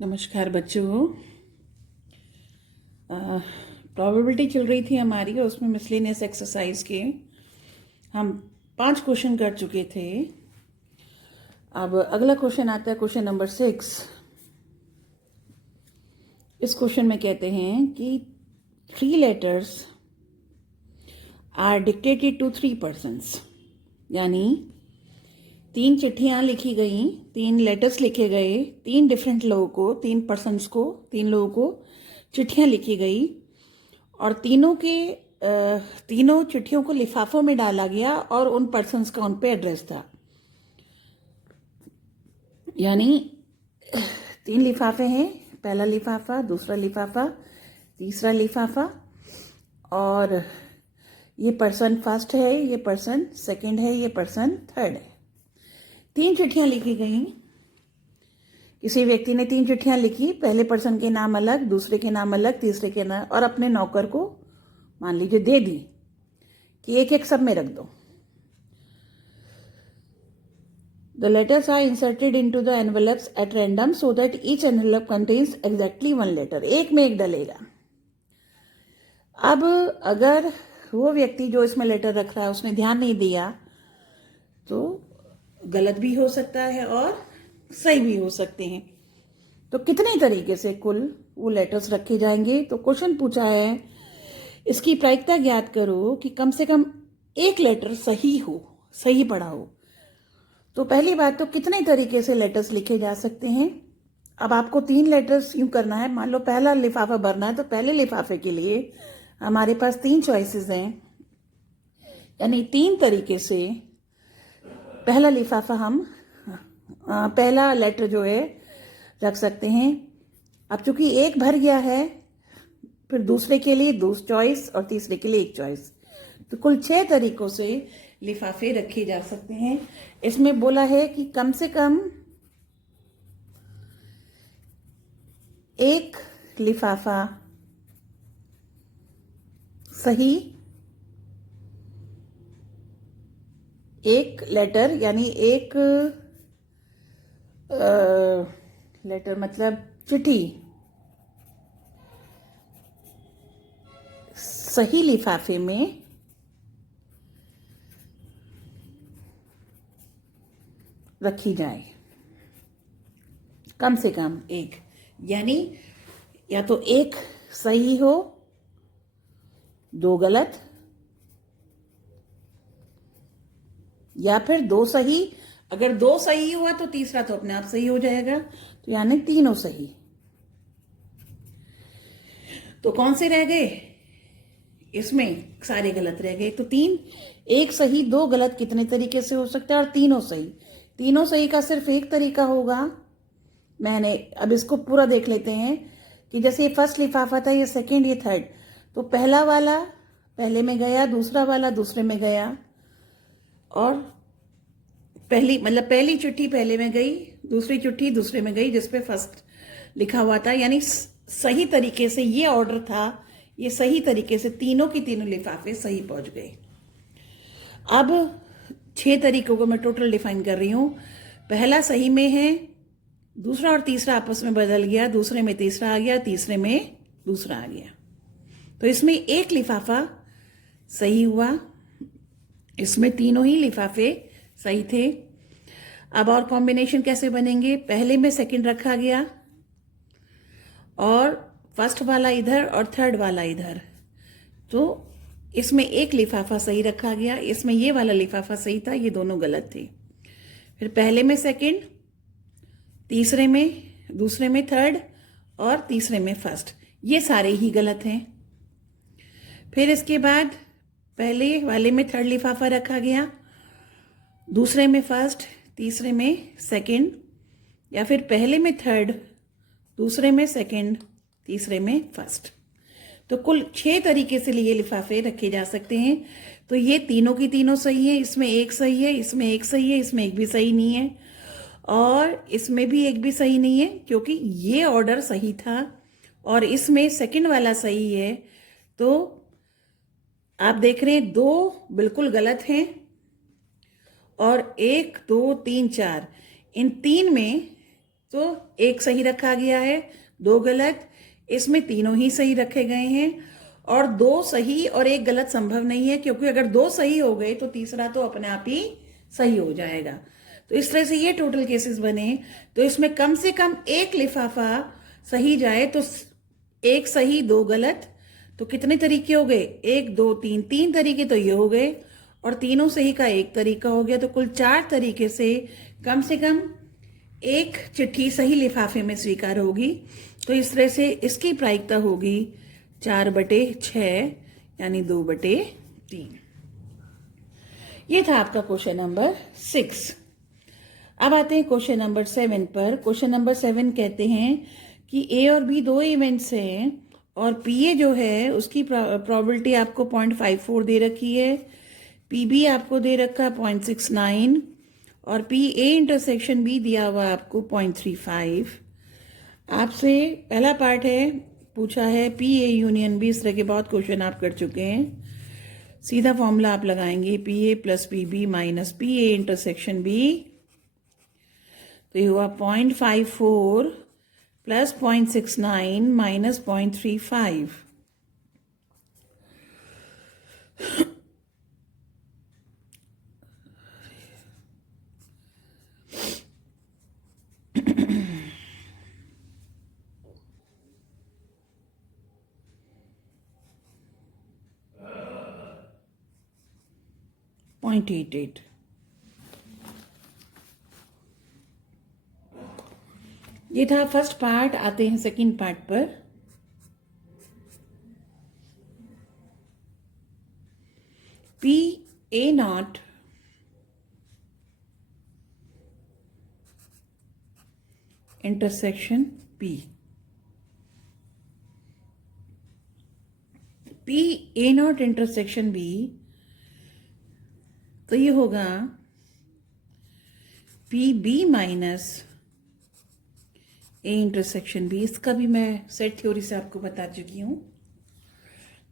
नमस्कार बच्चों। प्रोबेबिलिटी चल रही थी हमारी और उसमें मिसलेनियस एक्सरसाइज के हम 5 क्वेश्चन कर चुके थे। अब अगला क्वेश्चन आता है क्वेश्चन नंबर 6। इस क्वेश्चन में कहते हैं कि 3 letters are dictated to 3 persons, यानी 3 चिट्ठियां लिखी गई, 3 लेटर्स लिखे गए, 3 डिफरेंट लोगों को, 3 पर्सन्स को, 3 लोगों को चिट्ठियां लिखी गई और तीनों चिट्ठियों को लिफाफों में डाला गया और उन पर्सन्स का उन पे एड्रेस था। यानी 3 लिफाफे हैं, पहला लिफाफा, दूसरा लिफाफा, तीसरा लिफाफा, और ये पर्सन फर्स्ट है, ये पर्सन सेकंड है, ये पर्सन थर्ड है। 3 चिट्ठियां लिखी गई। किसी व्यक्ति ने 3 चिट्ठियां लिखी, पहले पर्सन के नाम अलग, दूसरे के नाम अलग, तीसरे के नाम, और अपने नौकर को मान लीजिए दे दी कि एक एक सब में रख दो। The letters are inserted into the envelopes at random so that each envelope contains exactly 1 letter. एक में एक डलेगा। अब अगर वो व्यक्ति जो इसमें लेटर रख रहा है उसने ध्यान नहीं दिया तो गलत भी हो सकता है और सही भी हो सकते हैं। तो कितने तरीके से कुल वो लेटर्स रखे जाएंगे? तो क्वेश्चन पूछा है, इसकी प्रायिकता ज्ञात करो कि कम से कम एक लेटर सही हो, सही पड़ा हो। तो पहली बात तो कितने तरीके से लेटर्स लिखे जा सकते हैं। अब आपको 3 लेटर्स यूं करना है। मान लो पहला लिफाफा भरना है तो पहले लिफाफे के लिए हमारे पास 3 चॉइसेस हैं, यानी 3 तरीके से पहला लिफाफा हम पहला लेटर जो है रख सकते हैं। अब चूंकि एक भर गया है, फिर दूसरे के लिए 2 चॉइस और तीसरे के लिए 1 चॉइस, तो कुल 6 तरीकों से लिफाफे रखे जा सकते हैं। इसमें बोला है कि कम से कम एक लिफाफा सही, एक लेटर यानी एक लेटर मतलब चिट्ठी सही लिफाफे में रखी जाए, कम से कम एक, यानी या तो एक सही हो, 2 गलत, या फिर 2 सही। अगर 2 सही हुआ तो तीसरा तो अपने आप सही हो जाएगा, तो यानी तीनों सही। तो कौन से रह गए? इसमें सारे गलत रह गए। तो 3, एक सही 2 गलत कितने तरीके से हो सकता है? और तीनों सही। तीनों सही का सिर्फ एक तरीका होगा। मैंने अब इसको पूरा देख लेते हैं कि जैसे ये फर्स्ट लिफाफा था, ये सेकंड, ये थर्ड, तो पहला वाला पहले में गया, दूसरा वाला दूसरे में गया, और पहली चिट्ठी पहले में गई, दूसरी चिट्ठी दूसरे में गई जिसपे फर्स्ट लिखा हुआ था। यानी सही तरीके से ये ऑर्डर था, ये सही तरीके से तीनों की तीनों लिफाफे सही पहुंच गए। अब 6 तरीकों को मैं टोटल डिफाइन कर रही हूं। पहला सही में है, दूसरा और तीसरा आपस में बदल गया, दूसरे में तीसरा आ गया, तीसरे में दूसरा आ गया, तो इसमें एक लिफाफा सही हुआ, इसमें तीनों ही लिफाफे सही थे। अब और कॉम्बिनेशन कैसे बनेंगे? पहले में सेकंड रखा गया और फर्स्ट वाला इधर और थर्ड वाला इधर, तो इसमें एक लिफाफा सही रखा गया, इसमें ये वाला लिफाफा सही था, ये दोनों गलत थे। फिर पहले में सेकंड, तीसरे में, दूसरे में थर्ड और तीसरे में फर्स्ट, ये सारे ही गलत हैं। फिर इसके बाद पहले वाले में थर्ड लिफाफा रखा गया, दूसरे में फर्स्ट, तीसरे में सेकंड, या फिर पहले में थर्ड, दूसरे में सेकंड, तीसरे में फर्स्ट। तो कुल 6 तरीके से ये लिफाफे रखे जा सकते हैं। तो ये तीनों की तीनों सही है, इसमें एक सही है, इसमें एक सही है, इसमें एक भी सही नहीं है, और इसमें भी एक भी सही नहीं है, क्योंकि ये ऑर्डर सही था और इसमें सेकंड वाला सही है। तो आप देख रहे हैं 2 बिल्कुल गलत हैं और 1, 2, 3, 4, इन 3 में तो एक सही रखा गया है, दो गलत, इसमें तीनों ही सही रखे गए हैं, और दो सही और एक गलत संभव नहीं है, क्योंकि अगर दो सही हो गए तो तीसरा तो अपने आप ही सही हो जाएगा। तो इस तरह से ये टोटल केसेस बने। तो इसमें कम से कम एक लिफाफा सही जाए तो एक सही दो गलत, तो कितने तरीके हो गए, एक दो तीन, तीन तरीके तो ये हो गए, और तीनों सही का एक तरीका हो गया, तो कुल चार तरीके से कम एक चिट्ठी सही लिफाफे में स्वीकार होगी। तो इस तरह से इसकी प्रायिकता होगी 4/6 यानी 2/3। ये था आपका क्वेश्चन नंबर 6। अब आते हैं क्वेश्चन नंबर 7 पर। क्वेश्चन नंबर 7 कहते हैं कि ए और बी दो इवेंट्स हैं, और पी ए जो है उसकी प्रोबेबिलिटी आपको 0.54 दे रखी है, पी बी आपको दे रखा 0.69, और पी ए इंटरसेक्शन बी दिया हुआ आपको 0.35। आपसे पहला पार्ट है, पूछा है पी ए यूनियन बी। इस तरह के बहुत क्वेश्चन आप कर चुके हैं। सीधा फॉर्मूला आप लगाएंगे, P A plus P B minus P A intersection B, तो ये हुआ 0.54 प्लस 0.69 माइनस 0.35। .88। ये था फर्स्ट पार्ट। आते हैं सेकंड पार्ट पर। P A not intersection P, P A not intersection B, तो ये होगा P B minus A intersection B. इसका भी मैं सेट थ्योरी से आपको बता चुकी हूं।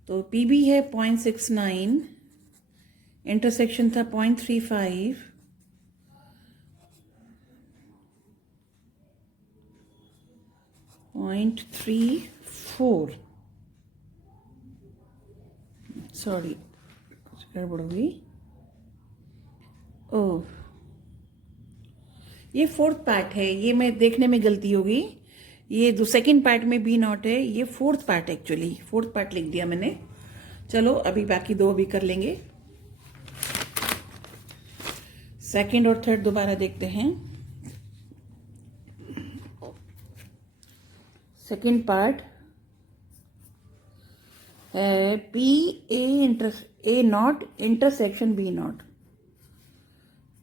तो पी बी है 0.69, इंटरसेक्शन था 0.35, .34, सॉरी गड़बड़ हो गई। ओह, ये फोर्थ पार्ट है, ये मैं देखने में गलती होगी। ये जो सेकंड पार्ट में बी नॉट है, ये fourth part, actually fourth part लिख दिया मैंने। चलो अभी बाकी दो भी कर लेंगे। सेकंड और थर्ड दोबारा देखते हैं। सेकंड पार्ट है P A not intersection B not.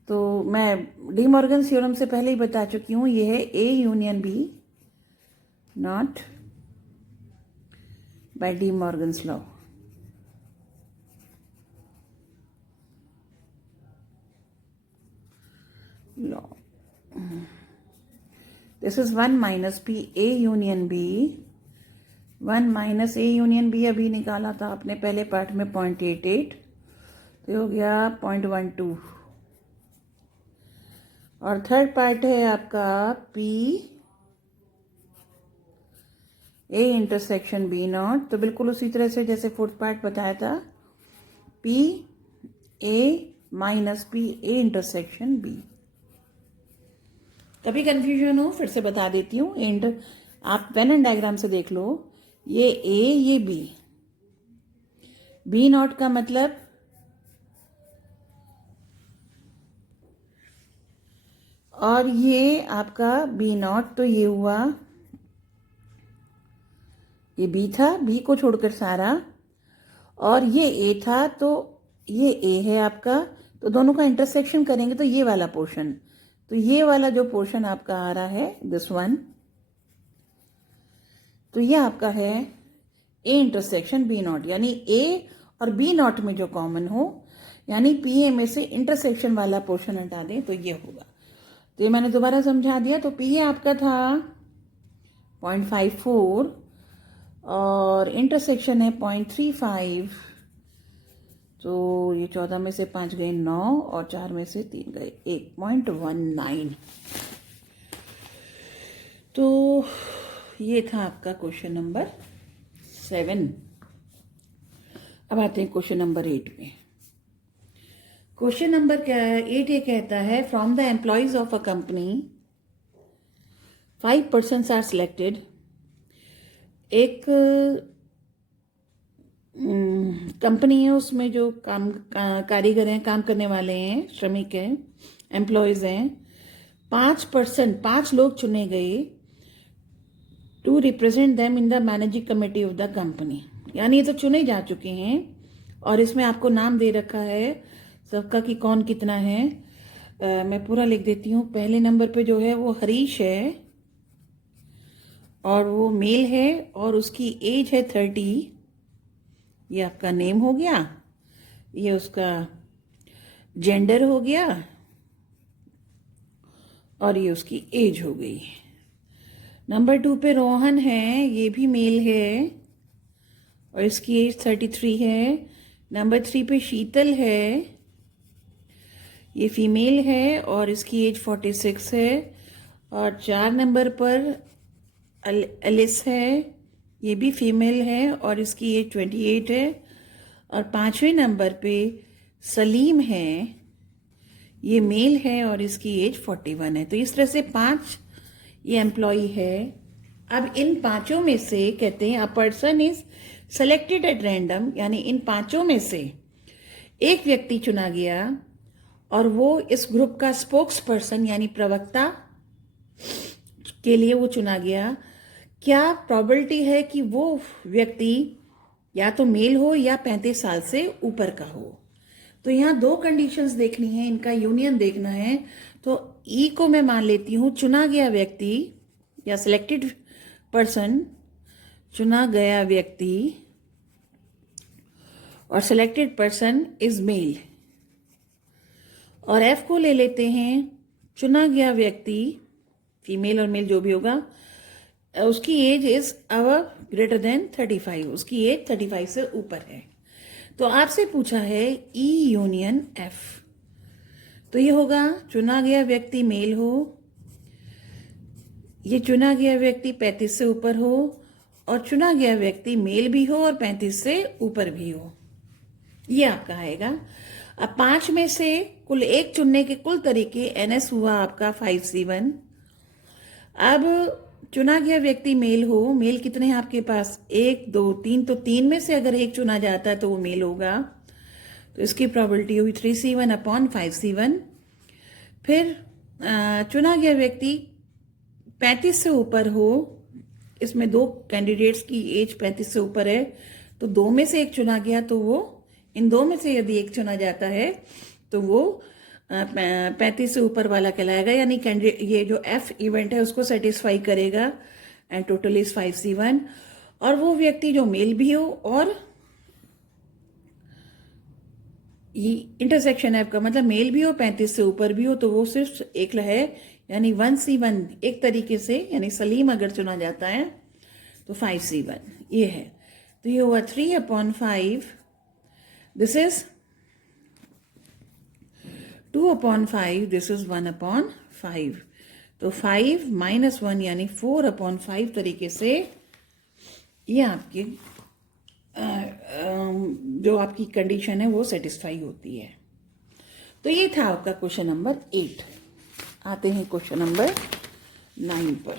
तो मैं डी मॉर्गन थ्योरम से पहले ही बता चुकी हूं, ये है A union B not by De Morgan's law. This is 1 minus P A union B. 1 minus A union B अभी निकाला था आपने पहले पार्ट में 0.88, तो हो गया 0.12। और थर्ड पार्ट है आपका P A intersection B not. तो बिल्कुल उसी तरह से जैसे फोर्थ पार्ट बताया था, P A minus P A intersection B. कभी कंफ्यूजन हो फिर से बता देती हूँ। एंड आप वेन एंड डायग्राम से देख लो, ये ए ये बी नॉट का मतलब और ये आपका बी नॉट, तो ये हुआ, ये बी था, बी को छोड़कर सारा, और ये ए था, तो ये ए है आपका। तो दोनों का इंटरसेक्शन करेंगे तो ये वाला पोर्शन, तो ये वाला जो पोर्शन आपका आ रहा है दिस वन, तो ये आपका है ए इंटरसेक्शन बी नॉट। यानी ए और बी नॉट में जो कॉमन हो, यानी पी ए में से इंटरसेक्शन वाला पोर्शन हटा दें तो ये होगा। तो ये मैंने दोबारा समझा दिया। तो पी ए आपका था 0.54 और इंटरसेक्शन है 0.35। तो ये 14 में से 5 गए 9 और 4 में से 3 गए 1.19। तो ये था आपका क्वेश्चन नंबर 7। अब आते हैं क्वेश्चन नंबर 8 में। क्वेश्चन नंबर 8 ये कहता है, from the employees of a company 5 persons are selected. एक कंपनी है, उसमें जो कारीगर हैं, काम करने वाले हैं, श्रमिक हैं, एम्प्लॉयज हैं, 5 लोग चुने गए to represent them in the managing committee of the company. यानी ये तो चुने जा चुके हैं और इसमें आपको नाम दे रखा है सबका कि कौन कितना है। मैं पूरा लिख देती हूँ। पहले नंबर पे जो है वो हरीश है और वो मेल है और उसकी एज है 30। ये आपका नेम हो गया, ये उसका जेंडर हो गया और ये उसकी एज हो गई। नंबर 2 पे रोहन है, ये भी मेल है और इसकी एज 33 है। नंबर 3 पे शीतल है, ये फीमेल है और इसकी एज 46 है। और 4 नंबर पर एलिस है, ये भी फीमेल है और इसकी एज 28 है। और 5वें नंबर पे सलीम है, ये मेल है और इसकी एज 41 है। तो इस तरह से 5 ये एम्प्लॉय है। अब इन 5 में से कहते हैं a person is selected at random, यानी इन 5 में से एक व्यक्ति चुना गया और वो इस ग्रुप का स्पोक्स पर्सन यानी प्रवक्ता के लिए वो चुना गया। क्या प्रोबेबिलिटी है कि वो व्यक्ति या तो मेल हो या 35 साल से ऊपर का हो? तो यहाँ 2 कंडीशंस देखनी है, इनका यूनियन देखना है। तो ई को मैं मान लेती हूँ चुना गया व्यक्ति या सिलेक्टेड पर्सन, चुना गया व्यक्ति और सिलेक्टेड पर्सन इज मेल। और एफ को ले लेते हैं चुना गया व्यक्ति, फीमेल और मेल जो भी होगा, उसकी एज इज ग्रेटर देन 35, उसकी एज 35 से ऊपर है। तो आपसे पूछा है ई यूनियन एफ, तो ये होगा चुना गया व्यक्ति मेल हो, ये चुना गया व्यक्ति 35 से ऊपर हो और चुना गया व्यक्ति मेल भी हो और 35 से ऊपर भी हो। ये आपका आएगा। अब 5 में से कुल 1 चुनने के कुल तरीके, एनएस हुआ आपका 5C1। अब चुना गया व्यक्ति मेल हो, मेल कितने हैं आपके पास? 1 2 3, तो 3 में से अगर 1 चुना जाता है तो वो मेल होगा, तो इसकी प्रोबेबिलिटी हुई 3C1 अपॉन 5C1। फिर चुना गया व्यक्ति 35 से ऊपर हो, इसमें 2 कैंडिडेट्स की एज 35 से ऊपर है, तो 2 में से 1 चुना गया, तो वो इन 2 में से यदि 1 चुना जाता है तो वो 35 से ऊपर वाला कहलाएगा, यानी कैंडिडेट ये जो एफ इवेंट है उसको सेटिस्फाई करेगा एंड टोटल इज 5C1। और वो व्यक्ति जो मेल भी हो और ये इंटरसेक्शन एफ का मतलब मेल भी हो 35 से ऊपर भी हो, तो वो सिर्फ एक है, यानी 1C1 एक तरीके से, यानी सलीम अगर चुना जाता है तो 5C1 ये है। तो ये हुआ 3/5, दिस इज 2/5, दिस इज 1/5। तो 5 - 1 यानी 4/5 तरीके से ये आपकी जो आपकी कंडीशन है वो सेटिस्फाई होती है। तो ये था आपका क्वेश्चन नंबर 8। आते हैं क्वेश्चन नंबर 9 पर।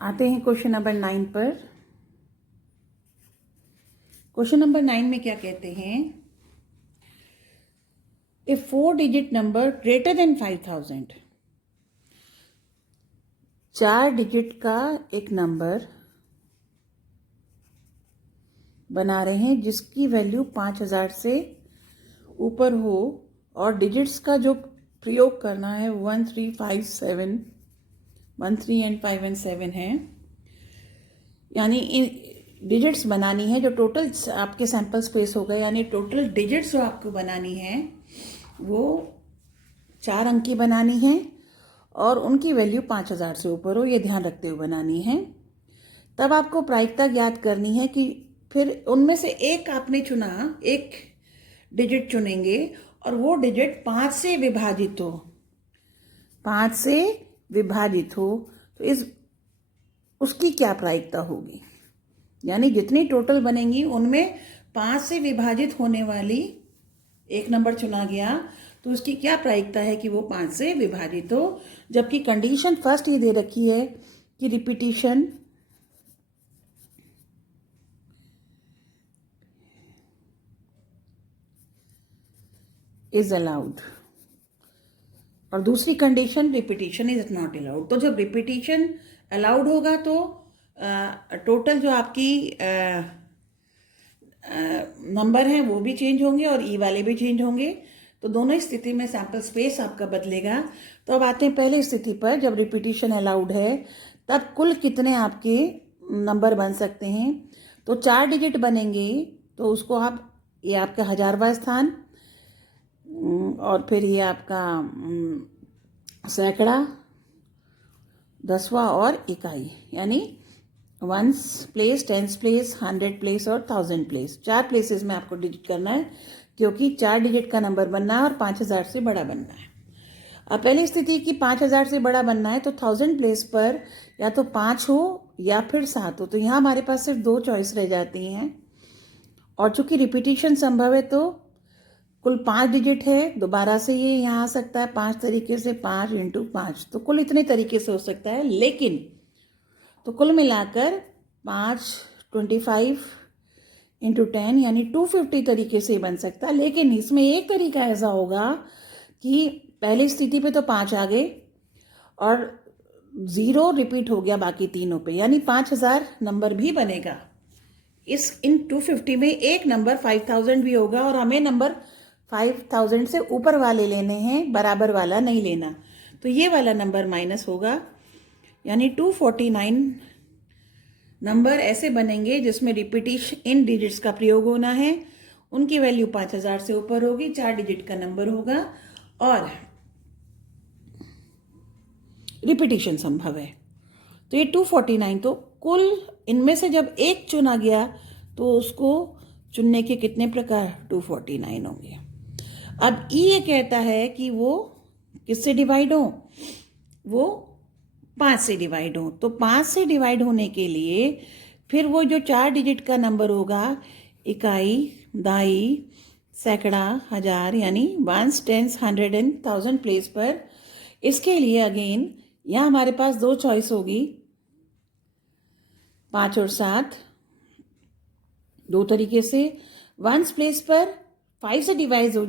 आते हैं क्वेश्चन नंबर 9 पर। क्वेश्चन नंबर 9 में क्या कहते हैं? ए 4-digit number greater than 5000, 4 digit का एक नंबर बना रहे हैं जिसकी वैल्यू 5000 से ऊपर हो और डिजिट्स का जो प्रयोग करना है 1 3 5 7, 1 3 एंड 5 एंड 7 है, यानी इन डिजिट्स बनानी है जो टोटल आपके सैंपल स्पेस होगा, यानी टोटल डिजिट्स जो आपको बनानी है वो 4 अंक की बनानी है और उनकी वैल्यू 5000 से ऊपर हो, ये ध्यान रखते हुए बनानी है। तब आपको प्रायिकता ज्ञात करनी है कि फिर उनमें से एक आपने चुना, एक डिजिट चुनेंगे और वो डिजिट 5 से विभाजित हो, 5 से विभाजित हो तो उसकी क्या प्रायिकता होगी, यानी जितनी टोटल बनेंगी उनमें 5 से विभाजित होने वाली एक नंबर चुना गया तो उसकी क्या प्रायिकता है कि वो 5 से विभाजित हो, जबकि कंडीशन फर्स्ट ये दे रखी है कि रिपीटिशन इज अलाउड और दूसरी condition repetition is not allowed. तो जब रिपीटिशन अलाउड होगा तो टोटल जो आपकी नंबर हैं वो भी चेंज होंगे और ई वाले भी चेंज होंगे, तो दोनों स्थिति में सैंपल स्पेस आपका बदलेगा। तो अब आते हैं पहली स्थिति पर, जब रिपीटिशन अलाउड है तब कुल कितने आपके नंबर बन सकते हैं। तो 4 डिजिट बनेंगे तो उसको आप, ये आपका हजारवा स्थान और फिर ये आपका सैकड़ा, दसवां और इकाई, यानी 1s place, 10s place, 100 place और 1000 प्लेस। 4 प्लेसेस में आपको डिजिट करना है क्योंकि 4 डिजिट का नंबर बनना है और 5000 से बड़ा बनना है। अब पहली स्थिति की 5000 से बड़ा बनना है तो 1000 प्लेस पर या तो 5 हो या फिर 7 हो। तो यहाँ हमारे पास सिर्फ 2 चॉइस रह जाती हैं और चूंकि रिपीटिशन संभव है तो कुल 5 डिजिट है, दोबारा से ये यहाँ आ सकता है 5 तरीके से, 5 × 5, तो कुल इतने तरीके से हो सकता है। लेकिन तो कुल मिलाकर 5 25 × 10 यानी 250 तरीके से बन सकता है। लेकिन इसमें एक तरीका ऐसा होगा कि पहली स्थिति पे तो 5 आ गए और 0 रिपीट हो गया बाकी तीनों पे, यानी 5000 नंबर भी बनेगा। इन 250 में एक नंबर 5000 भी होगा और हमें नंबर 5000 से ऊपर वाले लेने हैं, बराबर वाला नहीं लेना। तो ये वाला नंबर माइनस होगा, यानी 249 नंबर ऐसे बनेंगे जिसमें रिपीटिशन इन डिजिट्स का प्रयोग होना है। उनकी वैल्यू 5000 से ऊपर होगी, 4 डिजिट का नंबर होगा और रिपीटिशन संभव है। तो ये 249, तो कुल इनमें से जब एक चुना गया तो उसको चुनने के कितने प्रकार, 249 होंगे। अब ये कहता है कि वो किससे डिवाइड हो, वो 5 से डिवाइड हो। तो 5 से डिवाइड होने के लिए फिर वो जो 4 डिजिट का नंबर होगा, इकाई, दाई, सैकड़ा, हजार, यानी 1s 10s 100 एंड 1000 प्लेस पर, इसके लिए अगेन यहाँ हमारे पास 2 चॉइस होगी, 5 और 7, 2 तरीके से। 1s प्लेस पर 5 से डिवाइड हो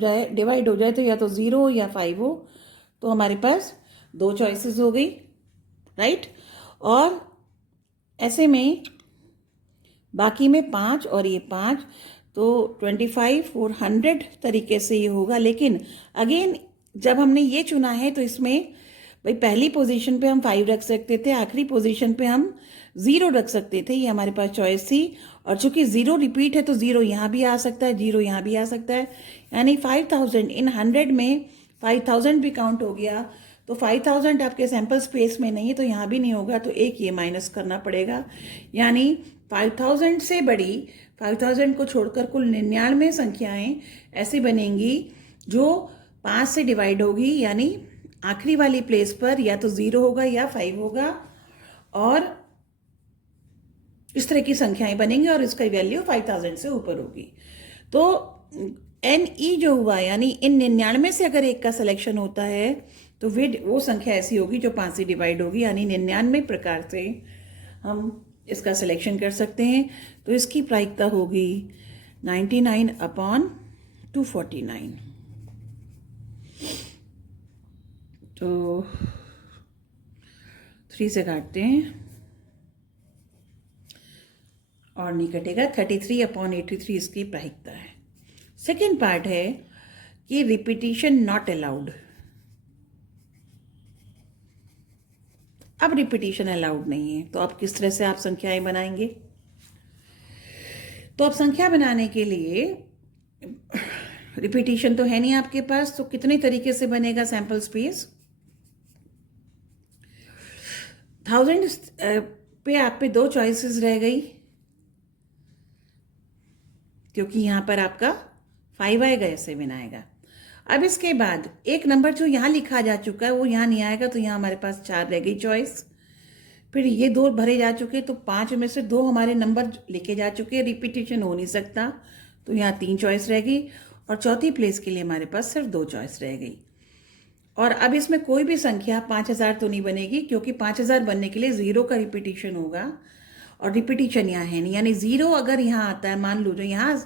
जाए तो या तो 0 हो या 5 हो, तो हमारे पास 2 चॉइसेस हो गई, राइट। और ऐसे में बाकी में 5 और ये 5, तो 25 और 100 तरीके से ये होगा। लेकिन अगेन जब हमने ये चुना है तो इसमें भाई पहली पोजीशन पे हम 5 रख सकते थे, आखिरी पोजीशन पे हम 0 रख सकते थे, ये हमारे पास चॉइस थी। और चूंकि 0 रिपीट है तो 0 यहाँ भी आ सकता है, 0 यहाँ भी आ सकता है, यानी 5000 इन 100 में 5000 भी काउंट हो गया। तो 5000 आपके सैंपल स्पेस में नहीं है तो यहाँ भी नहीं होगा, तो एक ये माइनस करना पड़ेगा, यानी 5000 से बड़ी, 5000 को छोड़कर कुल 99 संख्याएं ऐसी बनेंगी जो 5 से डिवाइड होगी, यानी आखिरी वाली प्लेस पर या तो 0 होगा या 5 होगा और इस तरह की संख्याएं बनेंगी और इसका वैल्यू 5000 से ऊपर होगी। तो NE जो हुआ, यानी इन 99 से अगर एक का सिलेक्शन होता है तो वो संख्या ऐसी होगी जो 5 से डिवाइड होगी, यानी 99 प्रकार से हम इसका सिलेक्शन कर सकते हैं। तो इसकी प्रायिकता होगी 99/249। तो 3 से काटते हैं और नहीं कटेगा, 33/83 इसकी प्रायिकता है। सेकेंड पार्ट है कि रिपीटिशन नॉट अलाउड। अब रिपीटिशन अलाउड नहीं है तो अब किस तरह से आप संख्याएं बनाएंगे। तो अब संख्या बनाने के लिए रिपीटिशन तो है नहीं आपके पास, तो कितने तरीके से बनेगा सैंपल स्पेस। 1000 पे आप पे 2 चॉइसेस रह गई क्योंकि यहां पर आपका 5 आएगा या 7 आएगा। अब इसके बाद एक नंबर जो यहाँ लिखा जा चुका है वो यहाँ नहीं आएगा, तो यहाँ हमारे पास 4 रह गई चॉइस। फिर ये 2 भरे जा चुके, तो 5 में से 2 हमारे नंबर लेके जा चुके, रिपीटिशन हो नहीं सकता, तो यहाँ 3 चॉइस रह गई। और चौथी प्लेस के लिए हमारे पास सिर्फ 2 चॉइस रह गई। और अब इसमें कोई भी संख्या 5000 तो नहीं बनेगी, क्योंकि 5000 बनने के लिए 0 का रिपीटिशन होगा, और रिपीटिशन यहाँ है नहीं। यानी 0 अगर यहाँ आता है, मान लो जो यहाँ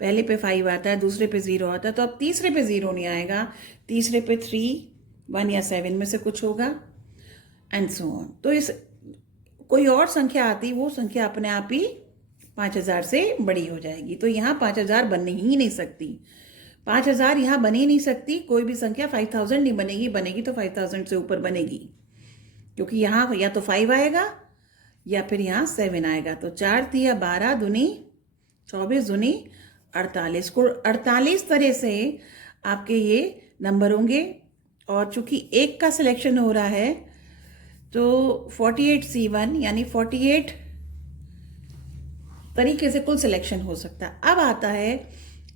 पहले पे 5 आता है, दूसरे पे 0 आता है, तो अब तीसरे पे 0 नहीं आएगा, तीसरे पे 3, 1 या 7 में से कुछ होगा, एंड सो ऑन। तो इस कोई और संख्या आती, वो संख्या अपने आप ही 5000 से बड़ी हो जाएगी। तो यहाँ 5000 बनने ही नहीं सकती, 5000 यहाँ बन ही नहीं सकती। कोई भी संख्या 5000 नहीं बनेगी, बनेगी तो 5000 से ऊपर बनेगी, क्योंकि यहाँ या तो 5 आएगा या फिर यहाँ 7 आएगा। तो 4 तिया 12 दूनी 24 दूनी 48 को 48 तरह से आपके ये नंबर होंगे। और चूंकि एक का सिलेक्शन हो रहा है, तो 48C1 यानी 48 तरीके से कुल सिलेक्शन हो सकता है। अब आता है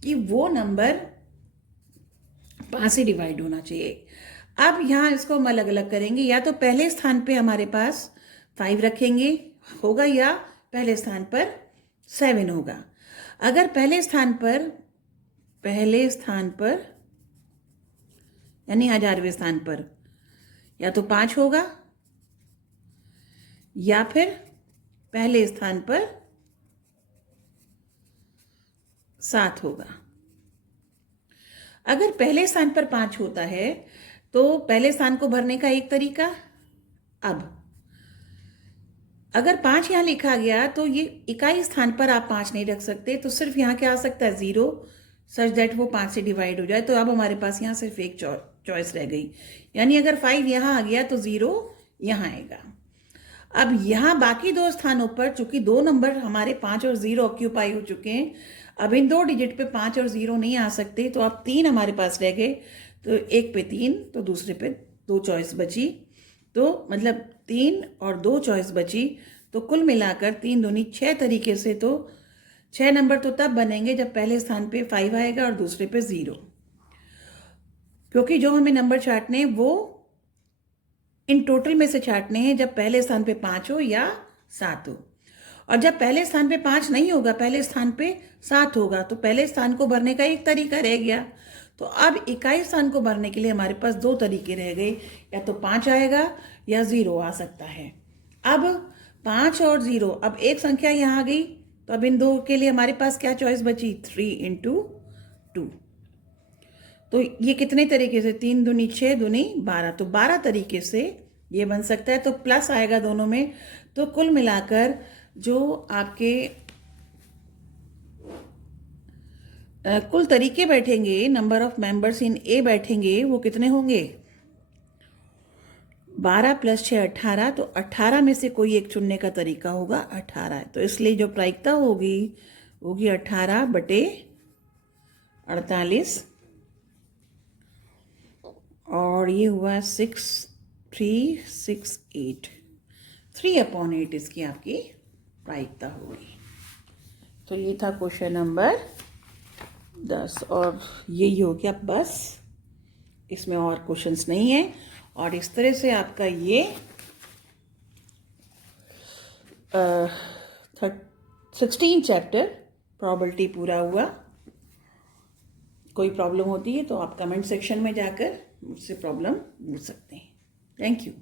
कि वो नंबर 5 से डिवाइड होना चाहिए। अब यहाँ इसको हम अलग अलग करेंगे, या तो पहले स्थान पे हमारे पास 5 रखेंगे होगा, या पहले स्थान पर 7 होगा। अगर पहले स्थान पर यानी 1000वें स्थान पर या तो 5 होगा, या फिर पहले स्थान पर 7 होगा। अगर पहले स्थान पर 5 होता है, तो पहले स्थान को भरने का एक तरीका, अब अगर 5 यहां लिखा गया, तो ये इकाई स्थान पर आप 5 नहीं रख सकते, तो सिर्फ यहां क्या आ सकता है 0, सच दैट वो 5 से डिवाइड हो जाए। तो अब हमारे पास यहां सिर्फ एक चॉइस रह गई, यानी अगर 5 यहां आ गया तो 0 यहां आएगा। अब यहाँ बाकी 2 स्थानों पर चूंकि 2 नंबर हमारे 5 और 0 ऑक्यूपाई हो चुके हैं, अब इन 2 डिजिट पे 5 और 0 नहीं आ सकते, तो अब 3 हमारे पास रह गए। तो एक पे 3, तो दूसरे पे 2 चॉइस बची, तो मतलब 3 और 2 चॉइस बची। तो कुल मिलाकर 3 दूनी 6 तरीके से, तो 6 नंबर तो तब बनेंगे जब पहले स्थान पे 5 आएगा और दूसरे पे 0, क्योंकि जो हमें नंबर छांटने हैं वो इन टोटल में से छांटने हैं जब पहले स्थान पे 5 हो या 7 हो। और जब पहले स्थान पे 5 नहीं होगा, पहले स्थान पे 7 होगा, तो पहले स्थान को भरने का एक तरीका रह गया। तो अब इकाई स्थान को भरने के लिए हमारे पास 2 तरीके रह गए, या तो 5 आएगा या 0 आ सकता है। अब 5 और 0, अब एक संख्या यहाँ आ गई, तो अब इन 2 के लिए हमारे पास क्या चॉइस बची, 3 × 2। तो ये कितने तरीके से, 3 दूनी 6 दूनी 12, तो 12 तरीके से ये बन सकता है। तो प्लस आएगा दोनों में, तो कुल मिलाकर जो आपके कुल तरीके बैठेंगे, नंबर ऑफ मेंबर्स इन ए बैठेंगे, वो कितने होंगे, 12 + 6 18। तो 18 में से कोई एक चुनने का तरीका होगा, 18 है, तो इसलिए जो प्रायिकता होगी 18/48, और ये हुआ 6368, 3/8 इसकी आपकी प्रायिकता होगी। तो ये था क्वेश्चन नंबर 10, और यही हो गया बस, इसमें और क्वेश्चंस नहीं है। और इस तरह से आपका ये 16 चैप्टर प्रोबेबिलिटी पूरा हुआ। कोई प्रॉब्लम होती है तो आप कमेंट सेक्शन में जाकर मुझसे प्रॉब्लम पूछ सकते हैं। Thank you.